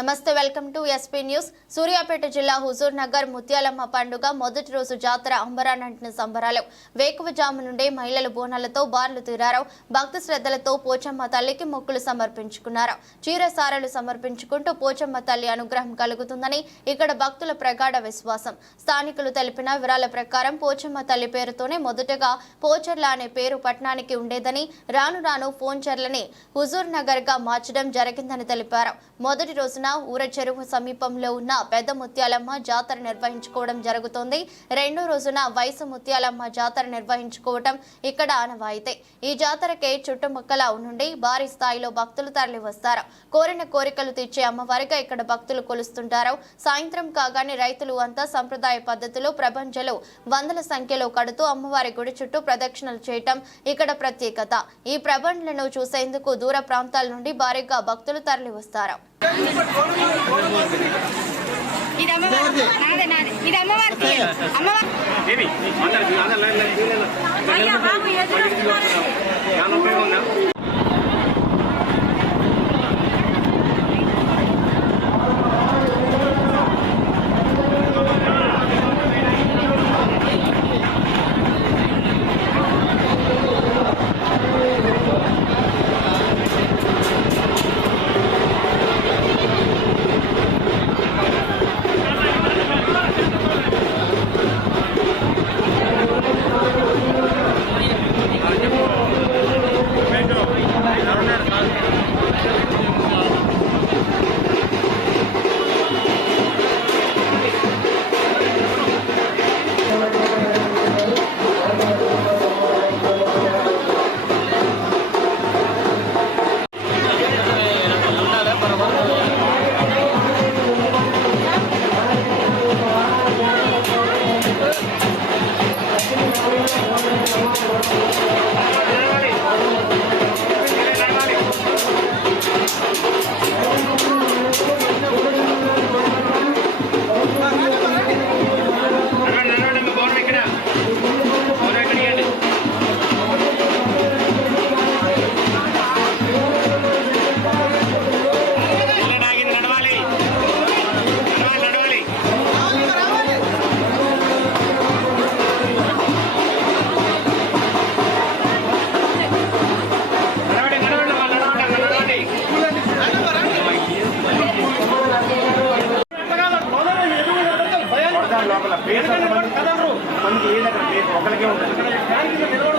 నమస్తే, welcome to SP news. Suryapet జిల్లా హుజూర్ నగర్ ముత్యాలమ్మ పండుగ మొదటి రోజు జాతర అంబరానంటిన సంబరాలు. వేకువజాము నుండే మహిళలు బోనాలతో బార్లు తీరారు. భక్తి శ్రద్ధలతో పోచమ్మ తల్లికి మొక్కులు సమర్పించుకున్నారు. చీరసారలు సమర్పించుకుంటూ పోచమ్మ తల్లి అనుగ్రహం కలుగుతుందని ఇక్కడ భక్తుల ప్రగాఢ విశ్వాసం. స్థానికులు తెలిపిన వివరాల ప్రకారం పోచమ్మ తల్లి పేరుతోనే మొదటగా పోచర్ల అనే పేరు పట్టణానికి ఉండేదని, రాను రాను ఫోన్చర్లని హుజూర్ నగర్ గా మార్చడం జరిగిందని తెలిపారు. మొదటి రోజున ఊర చెరువు సమీపంలో ఉన్న పెద్ద ముత్యాలమ్మ జాతర నిర్వహించుకోవడం జరుగుతోంది. రెండో రోజున వయసు ముత్యాలమ్మ జాతర నిర్వహించుకోవడం ఇక్కడ ఆనవాయితీ. ఈ జాతరకే చుట్టుముక్కల నుండి భారీ స్థాయిలో భక్తులు తరలి వస్తారు. కోరిన కోరికలు తీర్చే అమ్మవారిగా ఇక్కడ భక్తులు కొలుస్తుంటారు. సాయంత్రం కాగానే రైతులు అంతా సంప్రదాయ పద్ధతిలో ప్రపంచంలో వందల సంఖ్యలో కడుతూ అమ్మవారి గుడి చుట్టూ ప్రదక్షిణలు చేయటం ఇక్కడ ప్రత్యేకత. ఈ ప్రబండ్లను చూసేందుకు దూర ప్రాంతాల నుండి భారీగా భక్తులు తరలి వస్తారు. లోపల పేరు మనకి ఏదైనా పేరు ఒకరికే ఉంటుంది. బయట